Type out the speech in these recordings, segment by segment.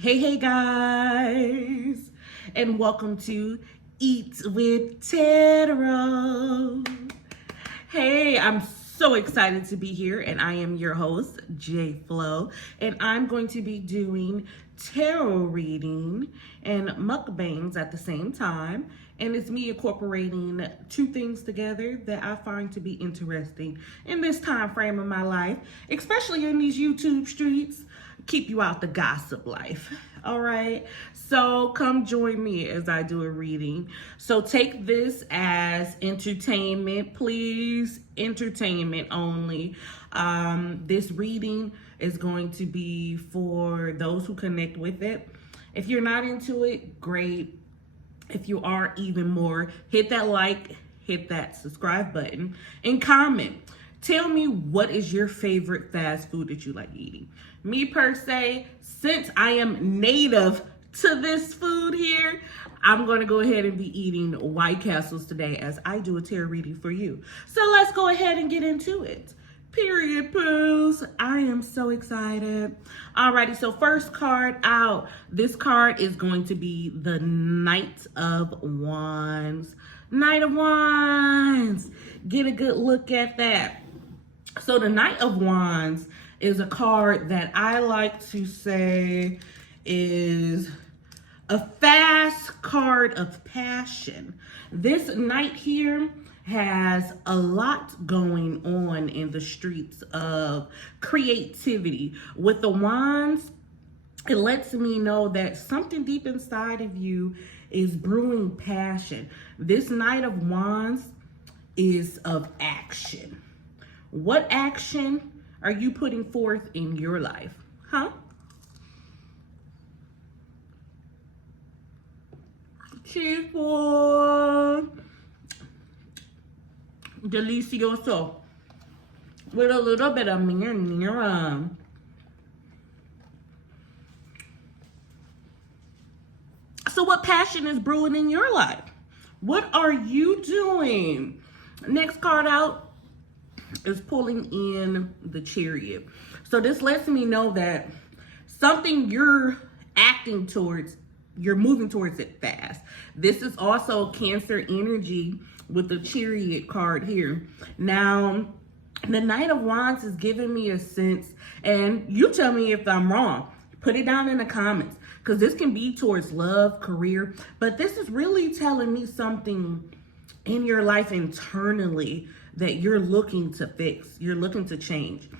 Hey guys, and welcome to Eat with Tarot. Hey, I'm so excited to be here, and I am your host, JFlow, and I'm going to be doing tarot reading and mukbangs at the same time. And it's me incorporating two things together that I find to be interesting in this time frame of my life, especially in these YouTube streets. Keep you out the gossip life. All right. So come join me as I do a reading. So take this as entertainment, please. Entertainment only. This reading is going to be for those who connect with it. If you're not into it, great. If you are, even more, hit that like, hit that subscribe button, and comment. Tell me, what is your favorite fast food that you like eating? Me per se, since I am native to this food here, I'm going to go ahead and be eating White Castles today as I do a tarot reading for you. So let's go ahead and get into it. Period, poos. I am so excited. Alrighty, so first card out. This card is going to be the Knight of Wands. Knight of Wands. Get a good look at that. So the Knight of Wands is a card that I like to say is a fast card of passion. This knight here has a lot going on in the streets of creativity. With the wands, it lets me know that something deep inside of you is brewing passion. This Knight of Wands is of action. What action are you putting forth in your life? Huh? Chico. Delicioso. With a little bit of mirror. So what passion is brewing in your life? What are you doing? Next card out is pulling in the Chariot. So this lets me know that something you're acting towards, you're moving towards it fast. This is also Cancer energy with the Chariot card here. Now, the Knight of Wands is giving me a sense, and you tell me if I'm wrong. Put it down in the comments, because this can be towards love, career, but this is really telling me something in your life internally that you're looking to fix, you're looking to change.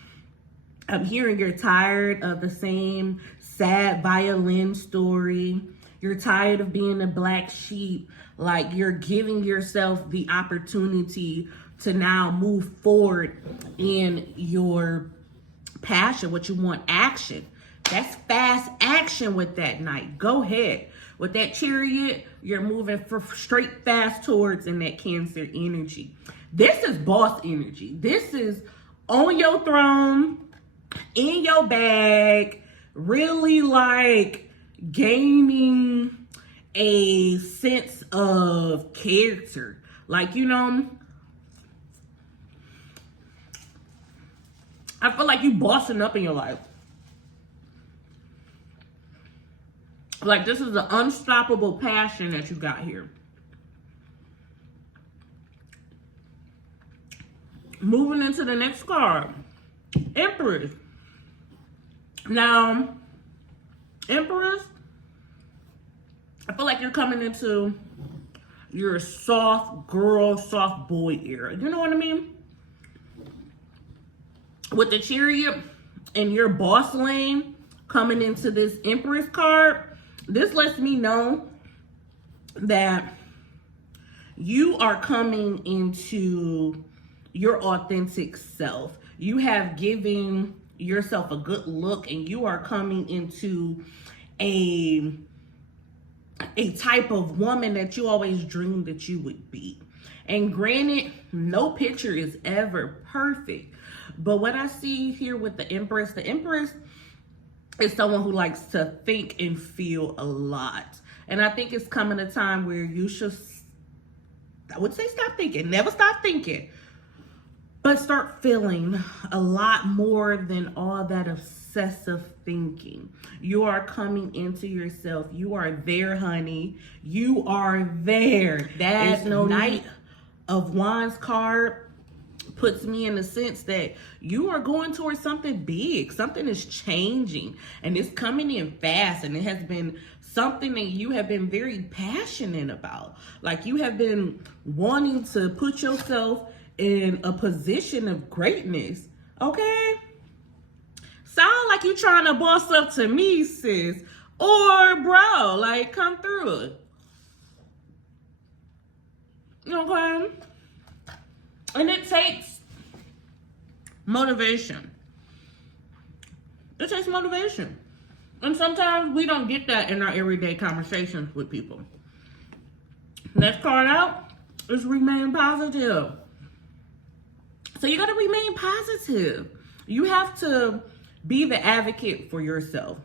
I'm hearing you're tired of the same sad violin story. You're tired of being a black sheep. Like, you're giving yourself the opportunity to now move forward in your passion, what you want, action. That's fast action with that Knight. Go ahead. With that Chariot, you're moving for straight fast towards in that Cancer energy. This is boss energy. This is on your throne, in your bag, really like gaining a sense of character. Like, you know, I feel like you bossing up in your life. Like, this is an unstoppable passion that you got here. Moving into the next card, Empress. Now, Empress, I feel like you're coming into your soft girl, soft boy era. You know what I mean? With the Chariot and your boss lane coming into this Empress card, this lets me know that you are coming into your authentic self. You have given yourself a good look, and you are coming into a type of woman that you always dreamed that you would be. And granted, no picture is ever perfect, but what I see here with the Empress is someone who likes to think and feel a lot. And I think it's coming a time where you should, I would say, stop thinking. Never stop thinking. but start feeling a lot more than all that obsessive thinking. You are coming into yourself. You are there, honey. You are there. That no Knight of Wands card puts me in the sense that you are going towards something big. Something is changing and it's coming in fast, and it has been something that you have been very passionate about. Like you have been wanting to put yourself in a position of greatness. Okay? Sound like you trying to boss up to me, sis. Or bro, like come through it. Okay? And it takes motivation. It takes motivation. And sometimes we don't get that in our everyday conversations with people. Next card out is remain positive. So you got to remain positive. You have to be the advocate for yourself.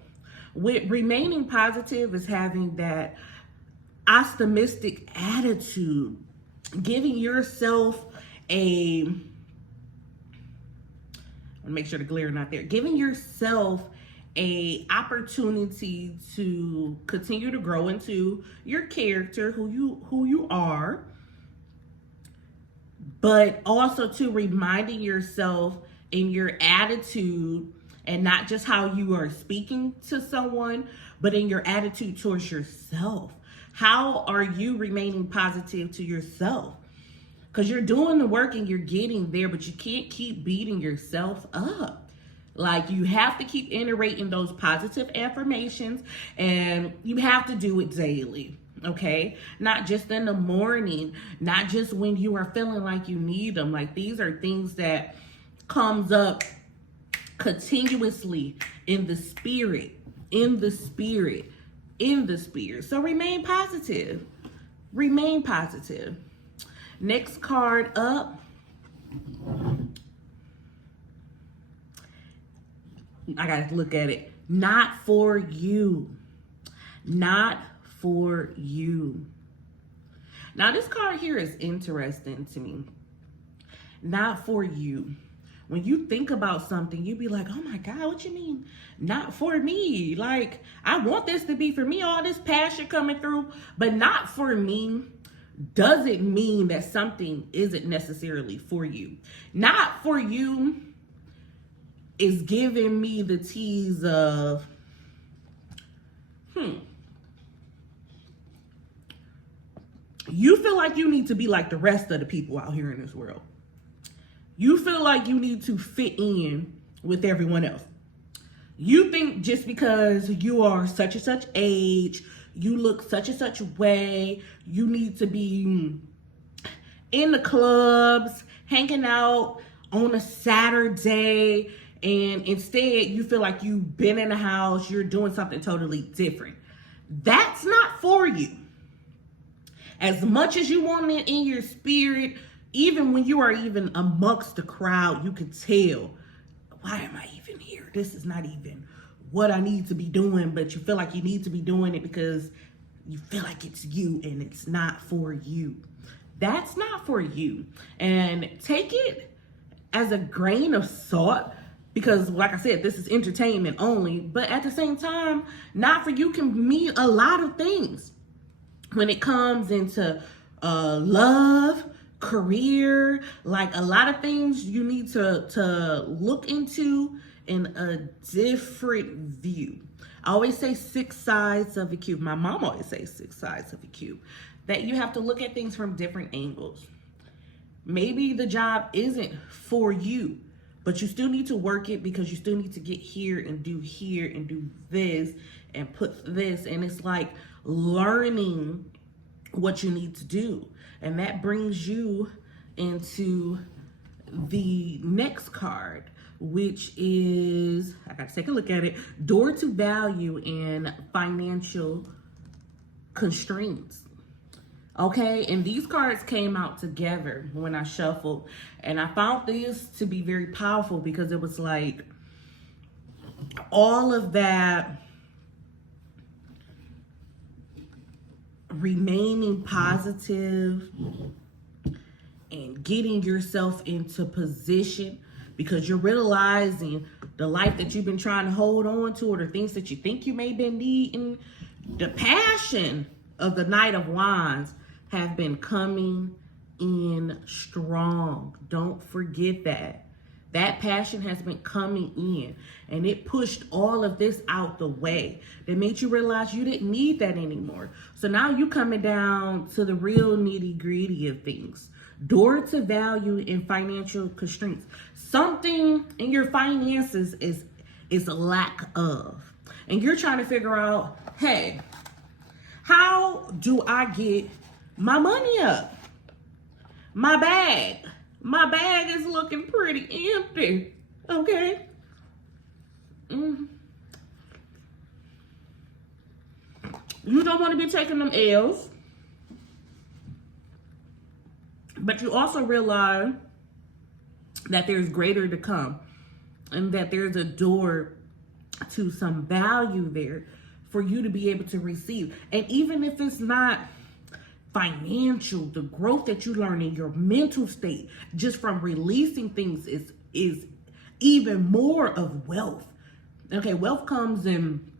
With remaining positive is having that optimistic attitude, giving yourself make sure the glare not there. Giving yourself a opportunity to continue to grow into your character, who you are, but also to reminding yourself in your attitude, and not just how you are speaking to someone, but in your attitude towards yourself. How are you remaining positive to yourself? Because you're doing the work and you're getting there, but you can't keep beating yourself up. Like you have to keep iterating those positive affirmations, and you have to do it daily. Okay? Not just in the morning, not just when you are feeling like you need them. Like these are things that comes up continuously in the spirit. So remain positive. Remain positive. Next card up. I gotta look at it. Not for you. Not for you. Now this card here is interesting to me. Not for you. When you think about something, you be like, oh my God, what you mean? Not for me. Like, I want this to be for me, all this passion coming through, but not for me doesn't mean that something isn't necessarily for you. Not for you is giving me the tease of, you feel like you need to be like the rest of the people out here in this world. You feel like you need to fit in with everyone else. You think just because you are such and such age, you look such and such way, you need to be in the clubs, hanging out on a Saturday, and instead you feel like you've been in the house, you're doing something totally different. That's not for you. As much as you want it in your spirit, even when you are even amongst the crowd, you can tell, why am I even here? This is not even what I need to be doing, but you feel like you need to be doing it because you feel like it's you and it's not for you. That's not for you. And take it as a grain of salt, because like I said, this is entertainment only, but at the same time, not for you can mean a lot of things when it comes into love, career, like a lot of things you need to look into in a different view. I always say 6 sides of a cube. My mom always says 6 sides of a cube. That you have to look at things from different angles. Maybe the job isn't for you, but you still need to work it because you still need to get here and do this and put this. And it's like learning what you need to do. And that brings you into the next card, which is, I gotta take a look at it, door to value and financial constraints. Okay, and these cards came out together when I shuffled, and I found this to be very powerful because it was like all of that remaining positive and getting yourself into position because you're realizing the life that you've been trying to hold on to or the things that you think you may have been needing. The passion of the Knight of Wands have been coming in strong. Don't forget that. That passion has been coming in, and it pushed all of this out the way. That made you realize you didn't need that anymore. So now you coming down to the real nitty gritty of things. Door to value and financial constraints. Something in your finances is a lack of. And you're trying to figure out, hey, how do I get my money up? My bag is looking pretty empty, okay? You don't want to be taking them L's, but you also realize that there's greater to come and that there's a door to some value there for you to be able to receive. And even if it's not financial, the growth that you learn in your mental state just from releasing things is even more of wealth. Okay, wealth comes in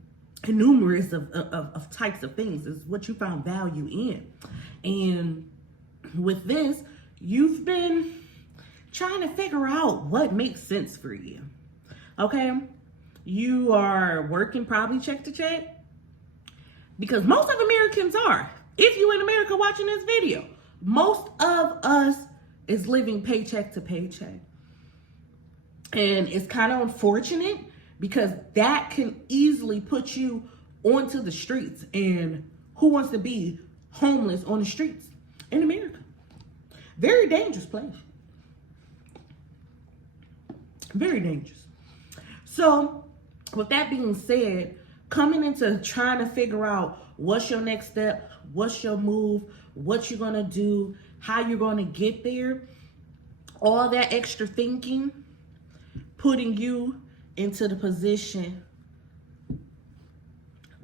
numerous of types of things. Is what you found value in. And with this, you've been trying to figure out what makes sense for you. Okay, you are working probably check to check, because most of Americans are. If you in America watching this video, most of us is living paycheck to paycheck. And it's kind of unfortunate because that can easily put you onto the streets. And who wants to be homeless on the streets in America? Very dangerous place. Very dangerous. So with that being said, coming into trying to figure out what's your next step, what's your move, what you're going to do, how you're going to get there, all that extra thinking, putting you into the position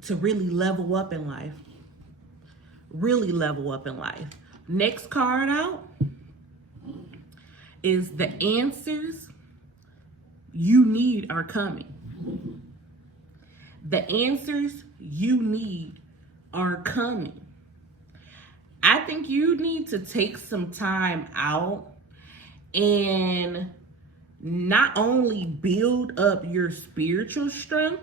to really level up in life. Really level up in life. Next card out is the answers you need are coming. The answers you need are coming. I think you need to take some time out and not only build up your spiritual strength,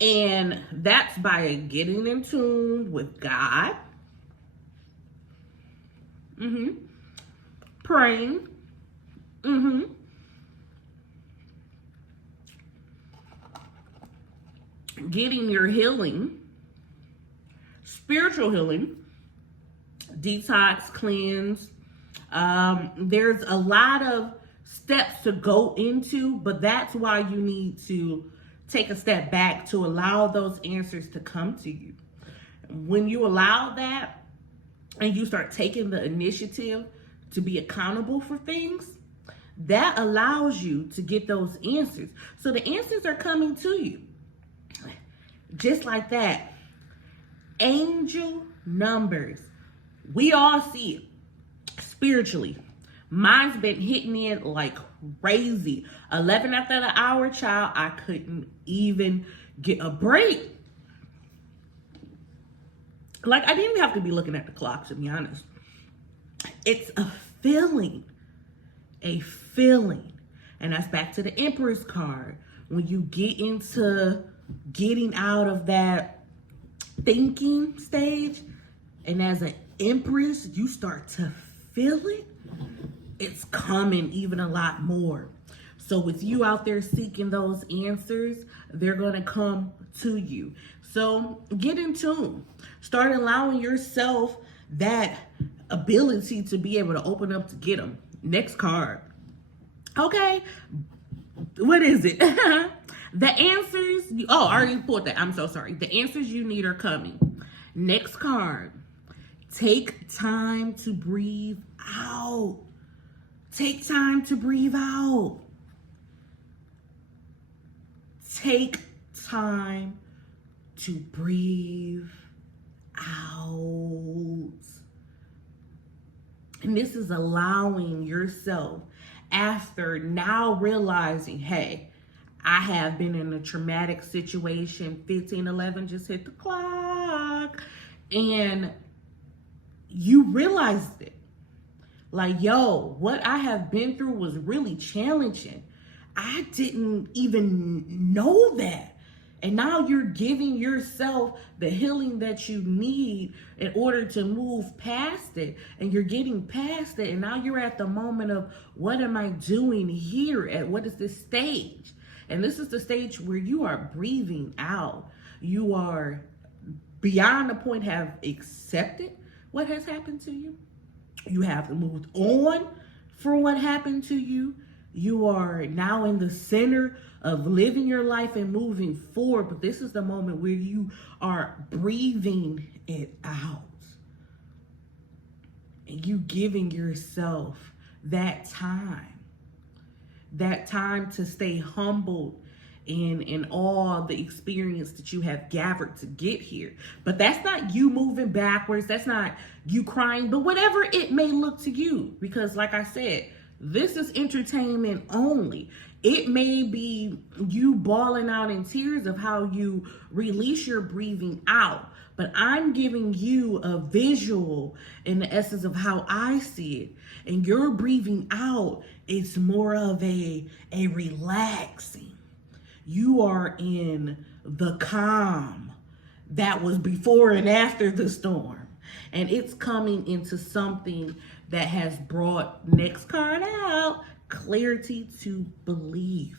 and that's by getting in tune with God, praying, getting your healing, spiritual healing, detox, cleanse. There's a lot of steps to go into, but that's why you need to take a step back to allow those answers to come to you. When you allow that and you start taking the initiative to be accountable for things, that allows you to get those answers. So the answers are coming to you. Just like that. Angel numbers. We all see it spiritually. Mine's been hitting in like crazy. 11 after the hour, child, I couldn't even get a break. Like, I didn't have to be looking at the clock, to be honest. It's a feeling. A feeling. And that's back to the Empress card. When you get into getting out of that thinking stage, and as an Empress, you start to feel it, it's coming even a lot more. So with you out there seeking those answers, they're going to come to you. So get in tune. Start allowing yourself that ability to be able to open up to get them. Next card. Okay. What is it? The answers. Oh, I already pulled that. I'm so sorry. The answers you need are coming. Next card. Take time to breathe out. Take time to breathe out. Take time to breathe out. And this is allowing yourself, after now realizing, hey, I have been in a traumatic situation, 1511 just hit the clock, and you realized it. Like, yo, what I have been through was really challenging. I didn't even know that. And now you're giving yourself the healing that you need in order to move past it. And you're getting past it. And now you're at the moment of, what am I doing here? At what is this stage? And this is the stage where you are breathing out. You are beyond the point have accepted what has happened to you. You have moved on from what happened to you. You are now in the center of living your life and moving forward. But this is the moment where you are breathing it out. And you giving yourself that time to stay humbled in all the experience that you have gathered to get here. But that's not you moving backwards. That's not you crying, but whatever it may look to you. Because like I said, this is entertainment only. It may be you bawling out in tears of how you release your breathing out. But I'm giving you a visual in the essence of how I see it. And your breathing out is more of a relaxing. You are in the calm that was before and after the storm. And it's coming into something that has brought, next card out, clarity to believe.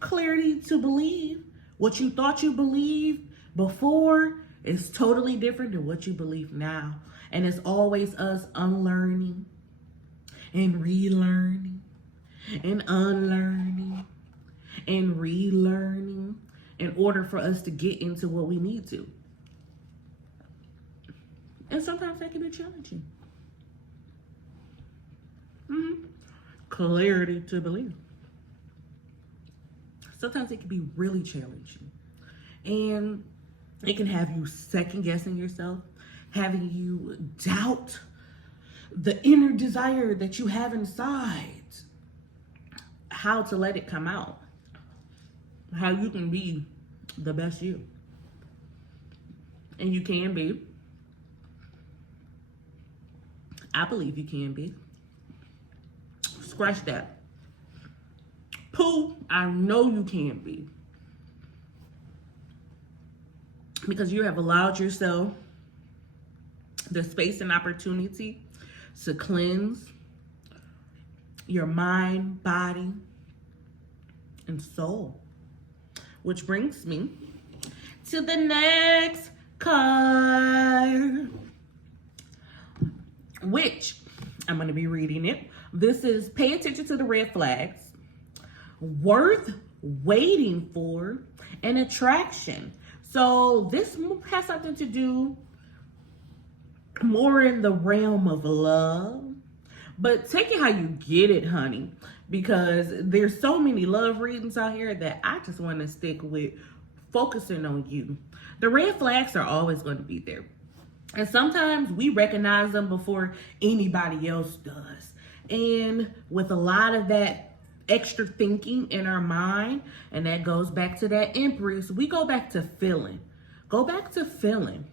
Clarity to believe. What you thought you believed before is totally different than what you believe now. And it's always us unlearning and relearning and unlearning and relearning in order for us to get into what we need to. And sometimes that can be challenging. Clarity to believe. Sometimes it can be really challenging. And it can have you second guessing yourself, having you doubt the inner desire that you have inside, how to let it come out, how you can be the best you. And you can be. I believe you can be. Scratch that. Pooh, I know you can be. Because you have allowed yourself the space and opportunity to cleanse your mind, body, and soul. Which brings me to the next card, which I'm going to be reading it. This is pay attention to the red flags, worth waiting for, and attraction. So this has something to do more in the realm of love, but take it how you get it, honey, because there's so many love readings out here that I just want to stick with focusing on you. The red flags are always going to be there. And sometimes we recognize them before anybody else does. And with a lot of that extra thinking in our mind, and that goes back to that Empress, we go back to feeling. Go back to feeling.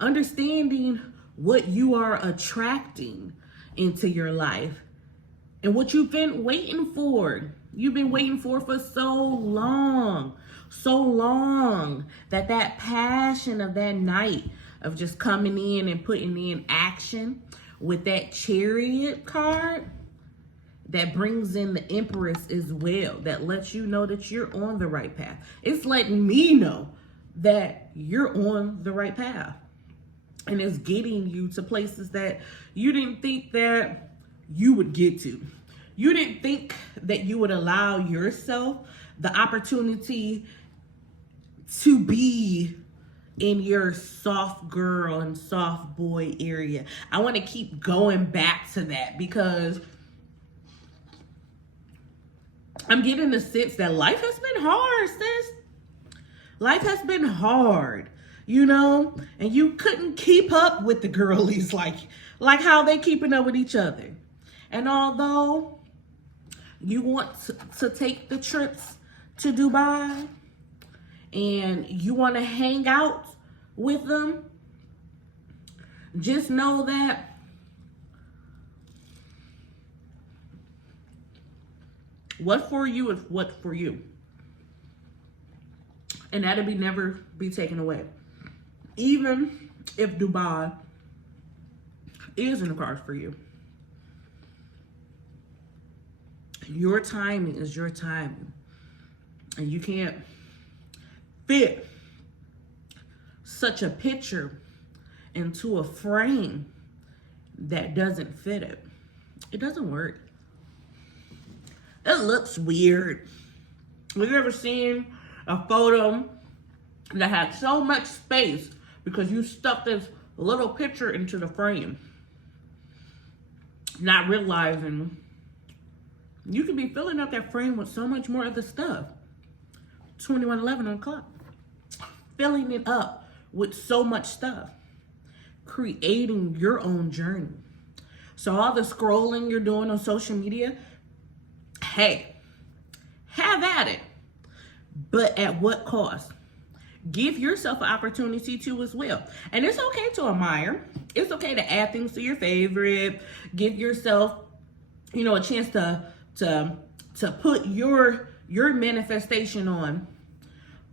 Understanding what you are attracting into your life and what you've been waiting for. You've been waiting for so long that passion of that night of just coming in and putting in action with that Chariot card that brings in the Empress as well, that lets you know that you're on the right path. It's letting me know that you're on the right path, and it's getting you to places that you didn't think that you would get to. You didn't think that you would allow yourself the opportunity to be in your soft girl and soft boy area. I want to keep going back to that because I'm getting the sense that life has been hard, sis. Life has been hard. you know, and you couldn't keep up with the girlies like how they keeping up with each other. And although you want to take the trips to Dubai and you want to hang out with them, just know that what for you is what for you. And that'll never be taken away. Even if Dubai is in the cards for you. Your timing is your timing. And you can't fit such a picture into a frame that doesn't fit it. It doesn't work. It looks weird. Have you ever seen a photo that had so much space because you stuck this little picture into the frame, not realizing you could be filling up that frame with so much more other stuff. 2111 on the clock. Filling it up with so much stuff. Creating your own journey. So all the scrolling you're doing on social media, hey, have at it. But at what cost? Give yourself an opportunity to as well. And it's okay to admire. It's okay to add things to your favorite. Give yourself, a chance to put your manifestation on.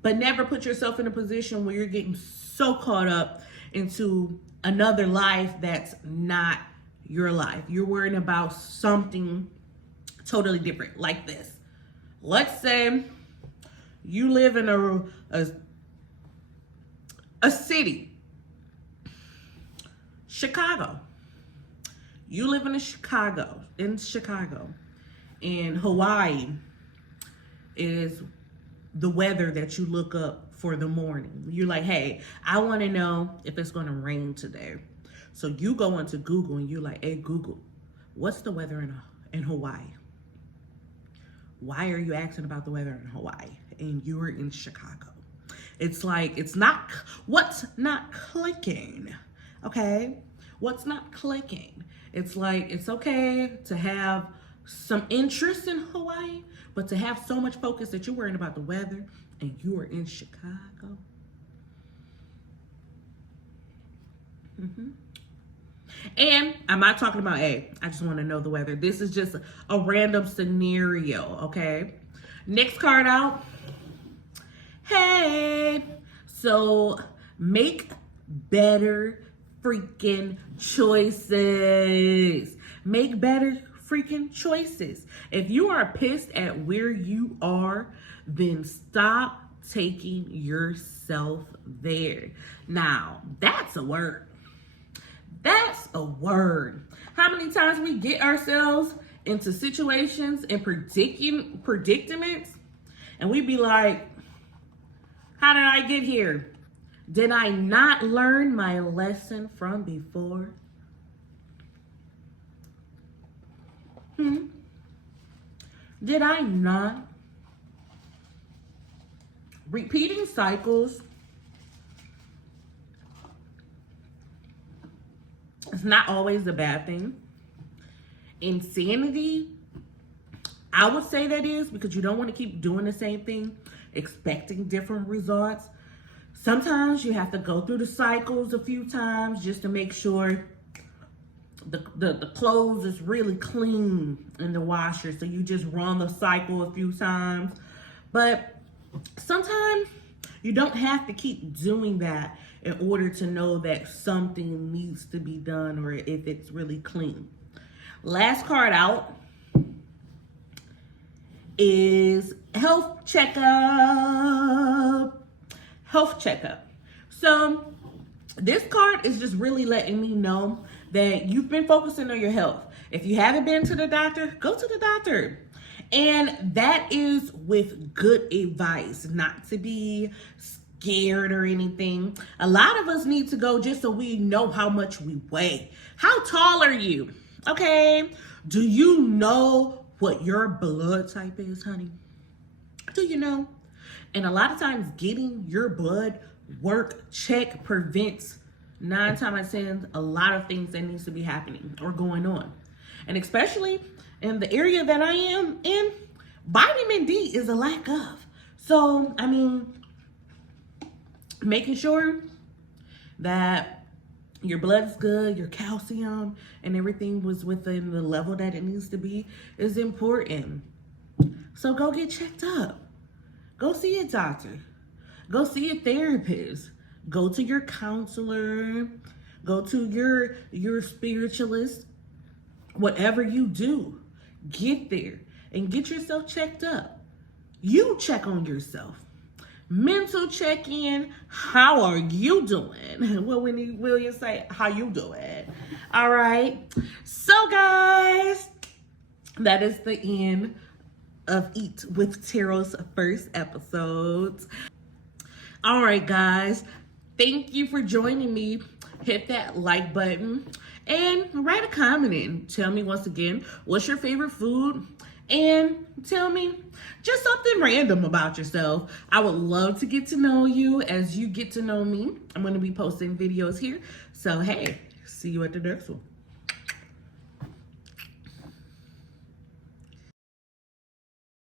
But never put yourself in a position where you're getting so caught up into another life that's not your life. You're worrying about something totally different, like this. Let's say you live in a city, Chicago. You live in Chicago, and Hawaii is the weather that you look up for the morning. You're like, hey, I want to know if it's going to rain today. So you go into Google and you're like, hey, Google, what's the weather in Hawaii? Why are you asking about the weather in Hawaii? And you're in Chicago. It's like, what's not clicking? Okay? What's not clicking? It's like, it's okay to have some interest in Hawaii, but to have so much focus that you're worrying about the weather and you are in Chicago. And I'm not talking about, hey, I just want to know the weather. This is just a random scenario, okay? Next card out. Hey, so make better freaking choices. Make better freaking choices. If you are pissed at where you are, then stop taking yourself there. Now, that's a word. That's a word. How many times we get ourselves into situations and predicaments, and we be like, how did I get here? Did I not learn my lesson from before? Did I not? Repeating cycles is not always a bad thing. Insanity, I would say that is, because you don't want to keep doing the same thing, expecting different results. Sometimes you have to go through the cycles a few times just to make sure the clothes is really clean in the washer. So you just run the cycle a few times. But sometimes you don't have to keep doing that in order to know that something needs to be done or if it's really clean. Last card out is health checkup. Health checkup. So this card is just really letting me know that you've been focusing on your health. If you haven't been to the doctor, go to the doctor. And that is with good advice, not to be scared or anything. A lot of us need to go just so we know how much we weigh. How tall are you? Okay. Do you know what your blood type is, honey? Do you know? And a lot of times getting your blood work, check, prevents 9 times out of 10 a lot of things that needs to be happening or going on. And especially in the area that I am in, vitamin D is a lack of. So, I mean, making sure that your blood's good, your calcium and everything was within the level that it needs to be is important. So go get checked up. Go see a doctor. Go see a therapist. Go to your counselor. Go to your spiritualist. Whatever you do, get there and get yourself checked up. You check on yourself. Mental check-in. How are you doing? Well, Winnie Williams say, how you doing? All right. So, guys, that is the end of Eat with Tarot's first episode. All right, guys. Thank you for joining me. Hit that like button and write a comment in. Tell me once again, what's your favorite food? And tell me just something random about yourself. I would love to get to know you as you get to know me. I'm going to be posting videos here. So, hey, see you at the next one.